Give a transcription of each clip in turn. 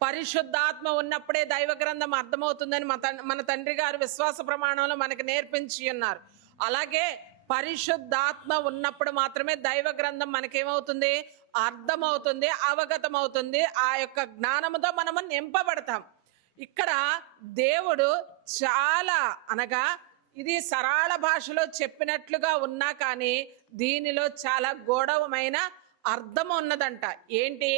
పరిశుద్ధాత్మ ఉన్నప్పుడే దైవ గ్రంథం అర్థమవుతుందని మన తండ్రి గారు విశ్వాస ప్రమాణంలో మనకి నేర్పించి ఉన్నారు. అలాగే పరిశుద్ధాత్మ ఉన్నప్పుడు మాత్రమే దైవ గ్రంథం మనకేమవుతుంది, అర్థమవుతుంది, అవగతమవుతుంది. ఆ యొక్క జ్ఞానముతో మనము నింపబడతాం. ఇక్కడ దేవుడు చాలా అనగా ఇది సరళ భాషలో చెప్పినట్లుగా ఉన్నా కానీ దీనిలో చాలా గూఢమైన అర్థం ఉన్నదంట. ఏంటి?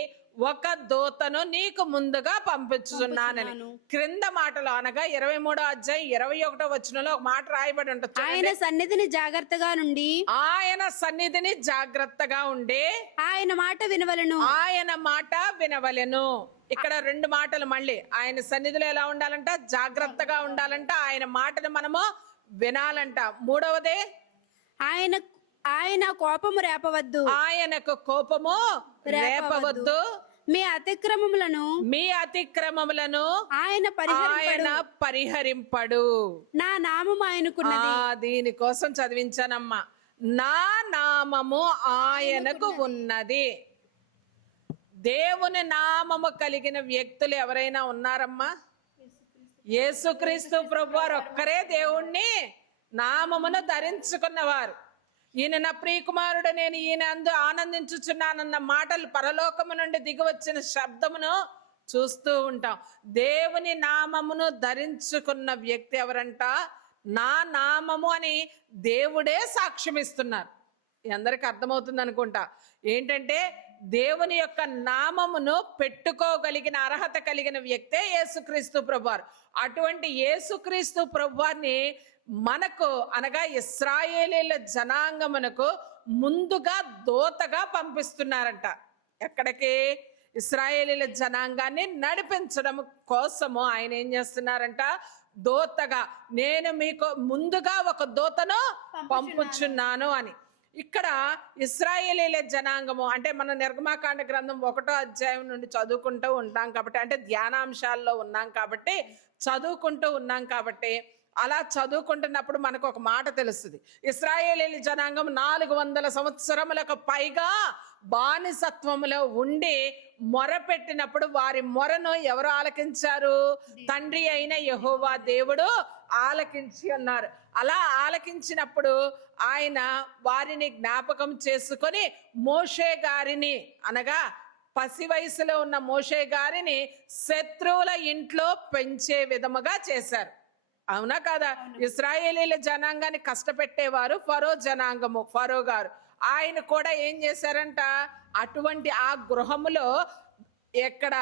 ఒక దూతను నీకు ముందుగా పంపించుచున్నానని. క్రింద మాటలో అనగా 23వ అధ్యాయం 21వ వచనంలో ఒక మాట రాయబడి ఉంటుంది. ఆయన సన్నిధిని జాగ్రత్తగా నుండి, ఆయన సన్నిధిని జాగ్రత్తగా ఉండి ఆయన మాట వినవలెను, ఆయన మాట వినవలెను. ఇక్కడ రెండు మాటలు మళ్ళీ. ఆయన సన్నిధిలో ఎలా ఉండాలంట? జాగ్రత్తగా ఉండాలంట. ఆయన మాటను మనము వినాలంట. మూడవదే ఆయన కోపము రేపవద్దు, ఆయనకు కోపము రేపవద్దు, మీ అతిక్రమములను ఆయన పరిహరింపడు. నా నామము ఆయనకున్నది. దీనికోసం చదివించానమ్మా. నా నామము ఆయనకు ఉన్నది. దేవుని నామము కలిగిన వ్యక్తులు ఎవరైనా ఉన్నారమ్మా? యేసుక్రీస్తు ప్రభువారు ఒక్కరే దేవుణ్ణి నామమును ధరించుకున్నవారు. ఈయన నా ప్రియకుమారుడు, నేను ఈయన అందు ఆనందించుచున్నానన్న మాటలు పరలోకము నుండి దిగి వచ్చిన శబ్దమును చూస్తూ ఉంటాం. దేవుని నామమును ధరించుకున్న వ్యక్తి ఎవరంట? నా నామము అని దేవుడే సాక్ష్యం ఇస్తున్నారు. అందరికి అర్థమవుతుంది అనుకుంటా. ఏంటంటే దేవుని యొక్క నామమును పెట్టుకోగలిగిన అర్హత కలిగిన వ్యక్తే యేసుక్రీస్తు ప్రభువారు. అటువంటి యేసుక్రీస్తు ప్రభువారిని మనకు అనగా ఇశ్రాయేలీల జనాంగమునకు ముందుగా దూతగా పంపిస్తున్నారంట. ఎక్కడికి? ఇశ్రాయేలీల జనాంగాన్ని నడిపించడం కోసము ఆయన ఏం చేస్తున్నారంట? దూతగా, నేను మీకు ముందుగా ఒక దూతను పంపుచున్నాను అని. ఇక్కడ ఇశ్రాయేలీల జనాంగము అంటే మన నిర్గమాకాండ గ్రంథం 1వ అధ్యాయం నుండి చదువుకుంటూ ఉంటాం కాబట్టి, అంటే ధ్యానాంశాల్లో ఉన్నాం కాబట్టి, చదువుకుంటూ ఉన్నాం కాబట్టి, అలా చదువుకుంటున్నప్పుడు మనకు ఒక మాట తెలుస్తుంది. ఇశ్రాయేలీల జనాంగం 400 సంవత్సరములకు పైగా బానిసత్వములో ఉండి మొరపెట్టినప్పుడు వారి మొరను ఎవరు ఆలకించారు? తండ్రి అయిన యెహోవా దేవుడు ఆలకించి ఉన్నారు. అలా ఆలకించినప్పుడు ఆయన వారిని జ్ఞాపకం చేసుకొని మోషే గారిని అనగా పసి వయసులో ఉన్న మోషే గారిని శత్రువుల ఇంట్లో పెంచే విధముగా చేశారు. అవునా కాదా? ఇశ్రాయేలీల జనాంగాన్ని కష్టపెట్టేవారు ఫరో జనాంగము, ఫరో గారు. ఆయన కూడా ఏం చేశారంట? అటువంటి ఆ గృహములో ఎక్కడ